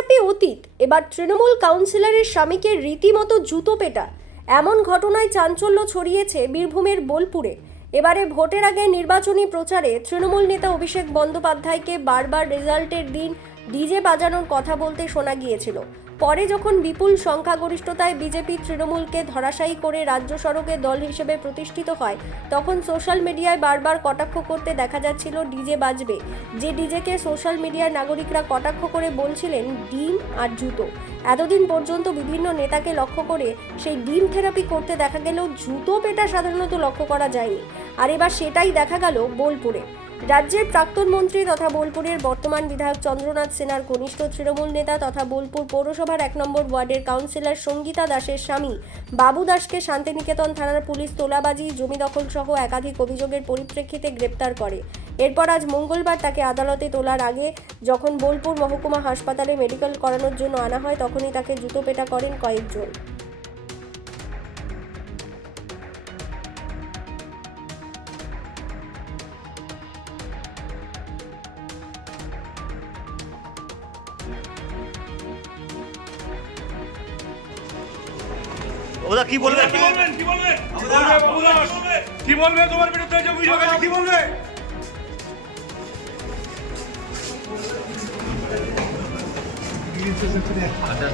Therapy অতীত, এবার তৃণমূল কাউন্সিলরের স্বামীকে রীতিমতো জুতো পেটা। এমন ঘটনায় চাঞ্চল্য ছড়িয়েছে বীরভূমের বোলপুরে। এবারে ভোটের আগে নির্বাচনী প্রচারে তৃণমূল নেতা অভিষেক বন্দ্যোপাধ্যায়কে বারবার রেজাল্টের দিন ডিজে বাজানোর কথা বলতে শোনা গিয়েছিল। পরে যখন বিপুল সংখ্যাগরিষ্ঠতায় বিজেপি তৃণমূলকে ধরাশায়ী করে রাজ্য সড়কে দল হিসেবে প্রতিষ্ঠিত হয়, তখন সোশ্যাল মিডিয়ায় বারবার কটাক্ষ করতে দেখা যাচ্ছিল ডিজে বাজবে, যে ডিজেকে সোশ্যাল মিডিয়ার নাগরিকরা কটাক্ষ করে বলছিলেন ডিম আর জুতো। এতদিন পর্যন্ত বিভিন্ন নেতাকে লক্ষ্য করে সেই ডিম থেরাপি করতে দেখা গেলেও জুতো পেটা সাধারণত লক্ষ্য করা যায়নি। আর এবার সেটাই দেখা গেল বোলপুরে। রাজ্যের প্রাক্তন মন্ত্রী তথা বোলপুরের বর্তমান বিধায়ক চন্দ্রনাথ সেনার ঘনিষ্ঠ তৃণমূল নেতা তথা বোলপুর পৌরসভার 1 নম্বর ওয়ার্ডের কাউন্সিলর সঙ্গীতা দাসের স্বামী বাবু দাসকে শান্তিনিকেতন থানার পুলিশ তোলাবাজি, জমি দখল সহ একাধিক অভিযোগের পরিপ্রেক্ষিতে গ্রেপ্তার করে। এরপর আজ মঙ্গলবার তাকে আদালতে তোলার আগে যখন বোলপুর মহকুমা হাসপাতালে মেডিকেল করানোর জন্য আনা হয়, তখনই তাকে জুতো পেটা করেন কয়েকজন। ওরা কি বলবে? কি বলবে তোমার বিরুদ্ধে যে অভিযোগ আছে, কি বলবে? আচ্ছা